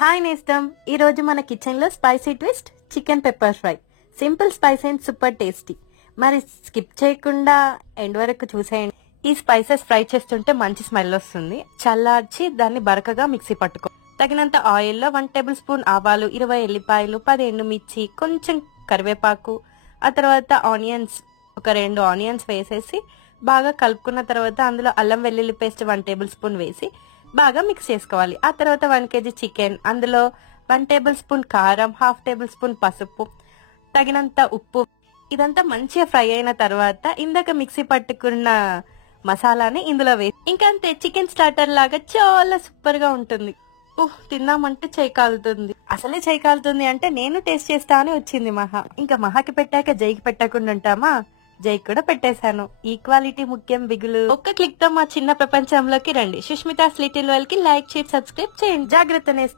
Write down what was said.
Hi నేస్తం, ఈ రోజు మన కిచెన్ లో spicy twist chicken pepper fry. Simple spicy and super tasty. మరి స్కిప్ చేయకుండా ఎండ్ వరకు చూసేయండి. ఈ స్పైసెస్ ఫ్రై చేస్తుంటే మంచి స్మెల్ వస్తుంది. చల్లార్చి దాన్ని బరకగా మిక్సీ పట్టుకో. తగినంత ఆయిల్ లో 1 టేబుల్ స్పూన్ ఆవాలు, 20 ఎల్లిపాయలు, 10 ఎండుమిర్చి, కొంచెం కరివేపాకు, ఆ తర్వాత ఆనియన్స్, ఒక 2 ఆనియన్స్ వేసేసి బాగా కలుపుకున్న తర్వాత అందులో అల్లం వెల్లుల్లి పేస్ట్ 1 టేబుల్ స్పూన్ వేసి బాగా మిక్స్ చేసుకోవాలి. ఆ తర్వాత 1 కేజీ చికెన్, అందులో 1 టేబుల్ స్పూన్ కారం, 1/2 టేబుల్ స్పూన్ పసుపు, తగినంత ఉప్పు, ఇదంతా మంచిగా ఫ్రై అయిన తర్వాత ఇందాక మిక్సీ పట్టుకున్న మసాలాని ఇందులో వేసి ఇంకంతే, చికెన్ స్టార్టర్ లాగా చాలా సూపర్ గా ఉంటుంది. తిందామంటే చేయి కాలుతుంది. అసలే చేయి కాలుతుంది అంటే నేను టేస్ట్ చేస్తా అని వచ్చింది మహా. ఇంకా మహాకి పెట్టాక జైకి పెట్టకుండా ఉంటామా? జై కూడా పెట్టేశాను. ఈక్వాలిటీ ముఖ్యం బిగులు. ఒక్క క్లిక్ తో మా చిన్న ప్రపంచంలోకి రండి. సుష్మితాస్ లిటిల్ వరల్డ్ కి లైక్ చేసి సబ్స్క్రైబ్ చేయండి. జాగ్రత్త నేస్తా.